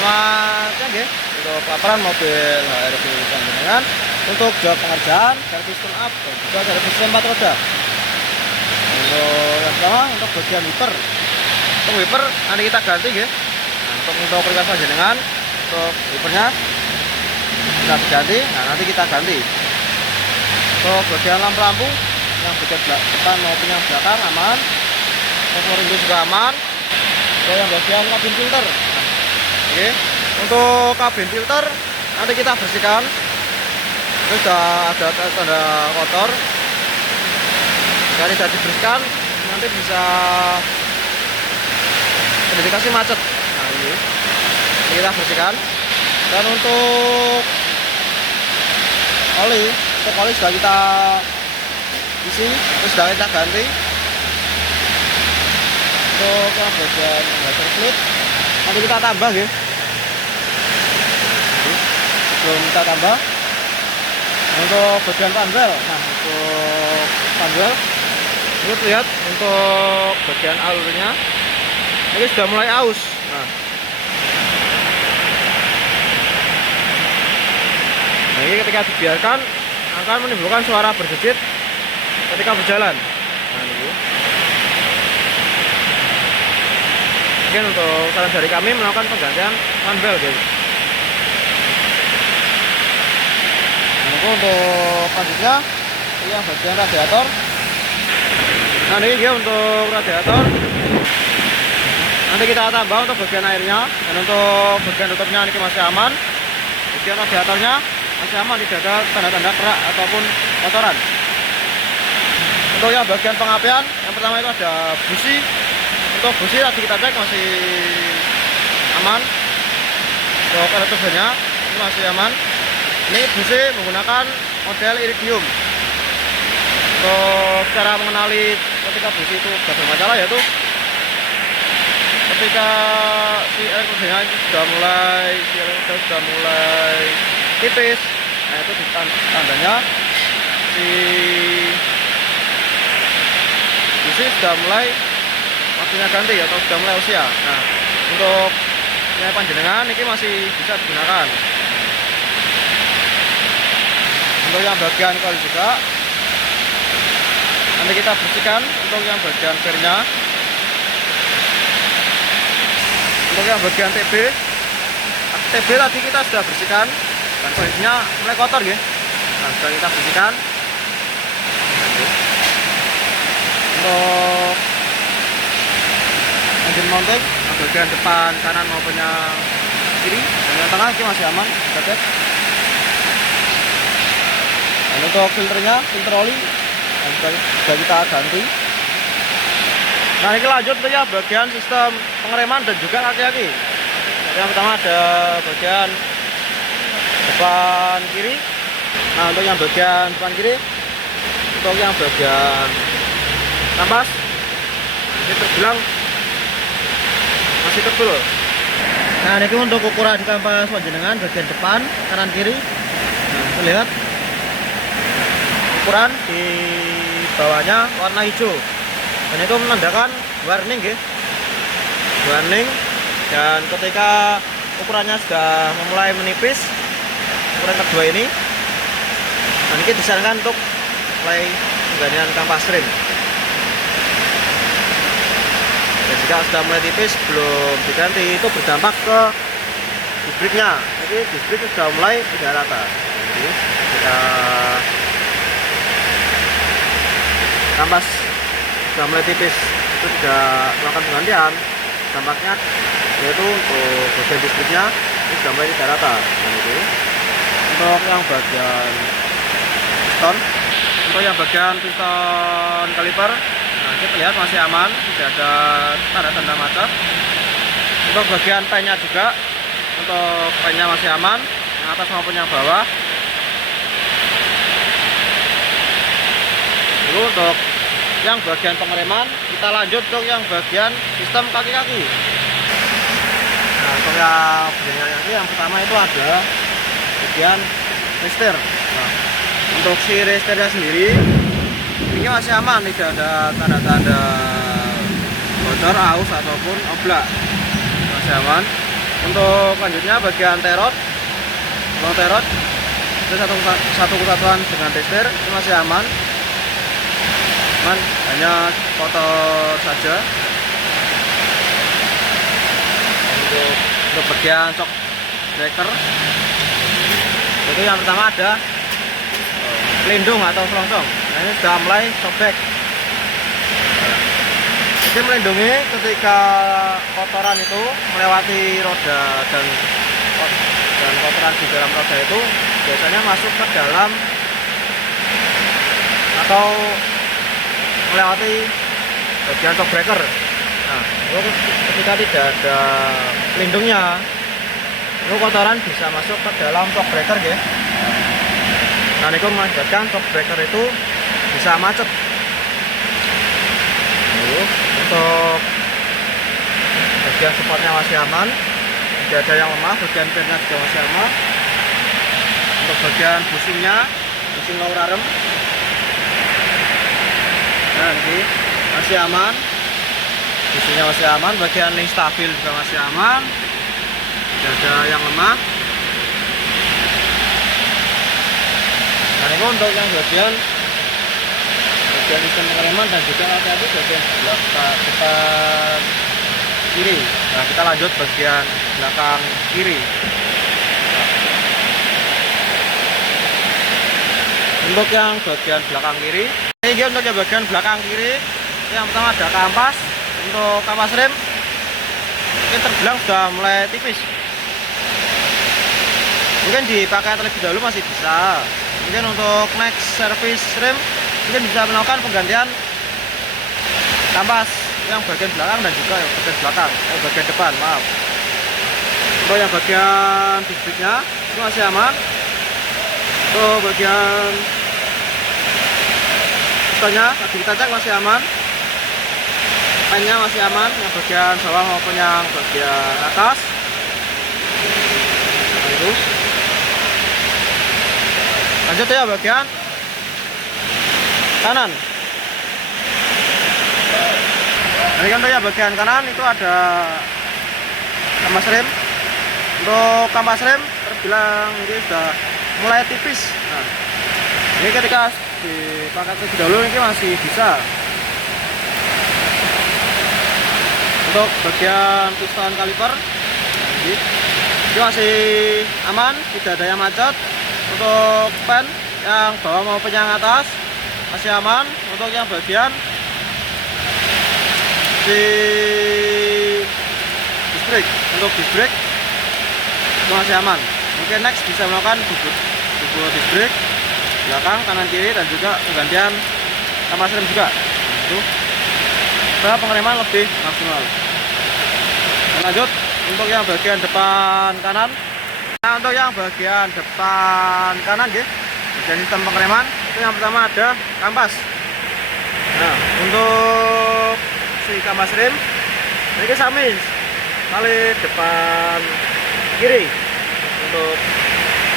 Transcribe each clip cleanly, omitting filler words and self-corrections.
Selamat siang untuk laporan mobil HRV Panjenengan untuk job pengerjaan servis tune up dan juga servis rem 4 roda. Untuk yang pertama untuk bagian wiper. Untuk wiper nanti kita ganti Nah, untuk request panjenengan untuk wipernya kita ganti. Nah, nanti kita ganti. Untuk bagian lampu-lampu yang bagian depan maupun yang belakang aman. Untuk ringgu juga aman. Untuk yang bagian kabin filter. Untuk kabin filter nanti kita bersihkan. Ini sudah ada tanda kotor. Jadi tidak dibersihkan nanti bisa terindikasi macet. Nah, ini kita bersihkan. Dan untuk oli sudah kita isi, terus sudah kita ganti. Untuk yang bagian water fluid nanti kita tambah belum kita tambah. Untuk bagian panel, nah untuk panel ini lihat untuk bagian alurnya ini sudah mulai aus. Nah, ini ketika dibiarkan akan menimbulkan suara bergejit ketika berjalan. Nah, ini mungkin untuk saran dari kami melakukan penggantian panel Untuk selanjutnya ini yang bagian radiator. Nah, ini dia untuk radiator. Nanti kita tambah untuk bagian airnya, dan untuk bagian tutupnya ini masih aman. Bagian radiatornya masih aman, tidak ada tanda-tanda kerak ataupun kotoran. Untuk yang bagian pengapian, yang pertama itu ada busi. Untuk busi tadi kita cek masih aman. Untuk elektronnya ini masih aman. Ini busi menggunakan model iridium. Untuk cara mengenali ketika busi itu bermasalah yaitu ketika si elektroniknya sudah mulai tipis. Nah, itu tandanya si busi sudah mulai waktunya ganti atau sudah mulai usia. Nah, untuk panjenengan ini masih bisa digunakan. Untuk yang bagian koli juga nanti kita bersihkan. Untuk yang bagian pernya, untuk yang bagian TB tadi kita sudah bersihkan dan kondisinya mulai kotor Nah, sudah kita bersihkan. Untuk engine mounting bagian depan kanan maupun yang kiri dan yang tengah ini masih aman, kita cek. Dan untuk filternya, filter oli sudah kita ganti. Nah, ini lanjut untuk ya bagian sistem pengereman dan juga kaki-kaki. Yang pertama ada bagian depan kiri. Nah, untuk yang bagian depan kiri, untuk yang bagian kampas ini terbilang masih tebal. Nah, ini untuk ukuran kampas panjenengan bagian depan kanan kiri. Nah, lihat ukuran di bawahnya warna hijau dan itu menandakan warning warning. Dan ketika ukurannya sudah memulai menipis, ukuran kedua ini, nah ini disarankan untuk mulai penggantian kampas rem. Dan jika sudah mulai tipis belum diganti, itu berdampak ke disbriknya. Jadi disbrik sudah mulai tidak rata. Jadi kita kampas sudah mulai tipis, itu tidak melakukan penggantian, dampaknya yaitu untuk bagian disbriknya ini sudah mulai tidak rata. Untuk yang bagian piston, untuk yang bagian piston kaliper, nah kita lihat masih aman, tidak ada tanda-tanda macet. Untuk bagian pennya juga, untuk pennya masih aman, yang atas maupun yang bawah. Lalu untuk yang bagian pengereman, kita lanjut untuk yang bagian sistem kaki-kaki. Nah, untuk yang bagian kaki yang pertama itu ada bagian resistor. Nah, untuk si resistornya sendiri ini masih aman, tidak ada tanda-tanda bocor, aus ataupun oblak, masih aman. Untuk lanjutnya bagian terot, long terot itu satu kesatuan dengan tester itu masih aman, hanya kotor saja. Untuk bagian shock breaker itu yang pertama ada pelindung atau selongsong. Nah, ini sudah mulai sobek. Jadi melindungi ketika kotoran itu melewati roda dan kotoran di dalam roda itu biasanya masuk ke dalam atau melewati bagian shock breaker. Nah, ketika tidak ada pelindungnya, itu kotoran bisa masuk ke dalam shock breaker ya. Nah, ini mengakibatkan shock breaker itu bisa macet. Untuk bagian supportnya masih aman, tidak ada yang lemah, bagian pinnya juga masih aman. Untuk bagian bushingnya, bushing lower arm, nah ini masih aman, bushingnya masih aman, bagian link stabil juga masih aman, tidak ada yang lemah. Nah, ini untuk yang bagian sistem pengereman dan juga hati-hati bagian depan kiri. Nah, kita lanjut bagian belakang kiri. Untuk yang bagian belakang kiri, ini untuk yang bagian belakang kiri, yang pertama ada kampas. Untuk kampas rem ini terbilang sudah mulai tipis, mungkin dipakai terlebih dahulu masih bisa. Mungkin untuk next service rem mungkin bisa melakukan penggantian kampas yang bagian belakang dan juga yang bagian belakang, bagian depan, maaf. Untuk yang bagian disc-nya itu masih aman. Untuk bagian pistonnya tadi kita cek masih aman, pennya masih aman, yang bagian bawah maupun yang bagian atas. Nah, itu. Lanjut ya bagian kanan. Ini kan ya bagian kanan itu ada kampas rem. Untuk kampas rem terbilang ini sudah mulai tipis. Nah, ini ketika dipakai terlebih dahulu ini masih bisa. Untuk bagian piston kaliper ini masih aman, tidak ada yang macet. Untuk pen yang bawah maupun yang atas masih aman. Untuk yang bagian di disc brake, untuk disc brake itu masih aman. Mungkin next bisa melakukan bubur disc brake belakang, kanan, kiri, dan juga penggantian kampas rem juga. Itu supaya pengereman lebih maksimal. Dan lanjut untuk yang bagian depan kanan. Nah, untuk yang bagian depan kanan ya, bagian sistem pengereman itu yang pertama ada kampas. Nah, untuk si kampas rem ini sami kali depan kiri untuk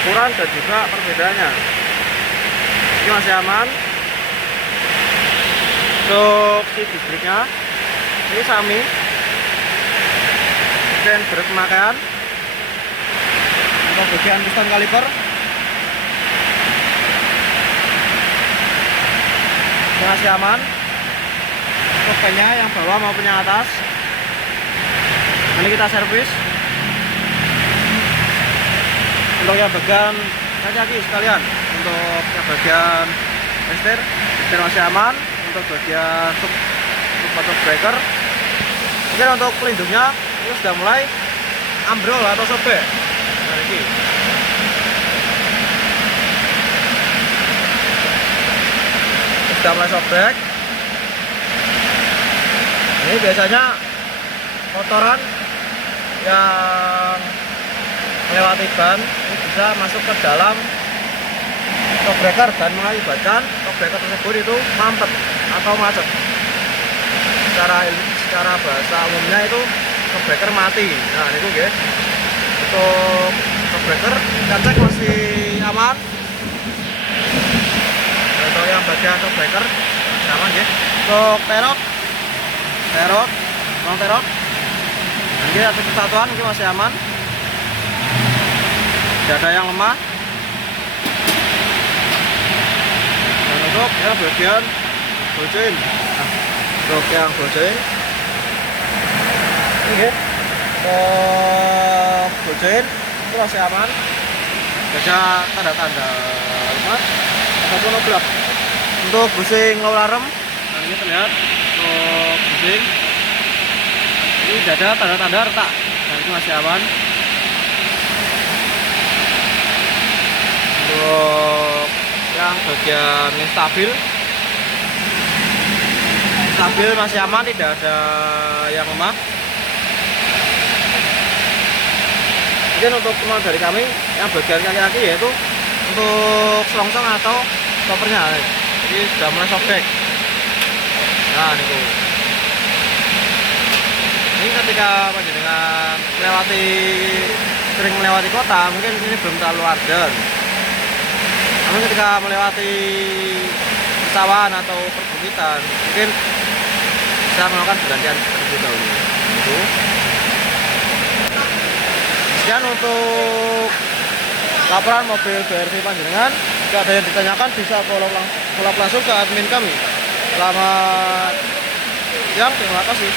ukuran dan juga perbedaannya ini masih aman. Untuk si disc brake-nya ini sami, dan berpemakaian. Untuk bagian piston kaliper masih aman. Untuk pennya yang bawah maupun yang atas ini kita servis. Untuk yang bagian kaki sekalian, untuk yang bagian setir masih aman. Untuk bagian shock breaker mungkin untuk pelindungnya itu sudah mulai ambrol atau sobek. Nah, ini sudah mulai sobek. Ini biasanya kotoran yang melewati ban ini bisa masuk ke dalam shock breaker dan mengakibatkan shock breaker tersebut itu mampet atau macet. Secara bahasa umumnya itu shock breaker mati. Nah, itu ya. Untuk shock breaker kita cek masih aman. Untuk yang bagian shock breaker masih aman ya. Untuk long terot Ini satu kesatuan ini masih aman, tidak ada yang lemah. Dan untuk yang bagian bocin, nah, untuk yang bocin ini untuk bocin itu masih aman, tidak ada tanda-tanda lemah ataupun oblak. Untuk busing low alarm, nah ini terlihat untuk busing ini tidak ada tanda-tanda retak, dan itu masih aman. Untuk yang bagian stabil masih aman, tidak ada yang lemah. Mungkin untuk teman dari kami yang bagian kaki-kaki yaitu untuk selongsong atau stoppernya, jadi sudah mulai sobek. Nah ini ketika panjenengan sering melewati kota, mungkin ini belum terlalu urgent. Namun ketika melewati persawahan atau perbukitan, mungkin bisa melakukan pergantian terlebih dahulu. Sekian untuk laporan mobil BRV panjenengan. Jika ada yang ditanyakan bisa follow langsung ke admin kami. Selamat siang, terima kasih.